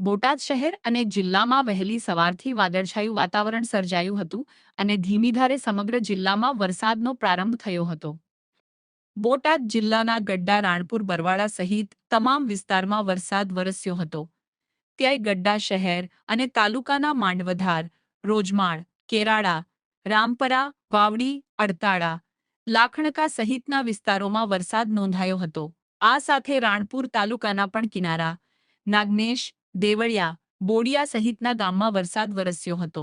બોટાદ શહેર અને જિલ્લામાં વહેલી સવારથી વાદળછાયું વાતાવરણ સર્જાયું હતું અને ધીમી ધારે સમગ્ર જિલ્લામાં વરસાદનો પ્રારંભ થયો હતો. બોટાદ જિલ્લાના ગડ્ડા, રાણપુર, બરવાળા સહિત તમામ વિસ્તારમાં વરસાદ વરસ્યો હતો. ત્યાંય ગડ્ડા શહેર અને તાલુકાના માંડવધાર, રોજમાળ, કેરાળા, રામપરા, વાવડી, અડતાળા, લાખણકા સહિતના વિસ્તારોમાં વરસાદ નોંધાયો હતો. આ સાથે રાણપુર તાલુકાના પણ કિનારા, નાગનેશ, દેવળિયા, બોડિયા સહિતના ગામમાં વરસાદ વરસ્યો હતો.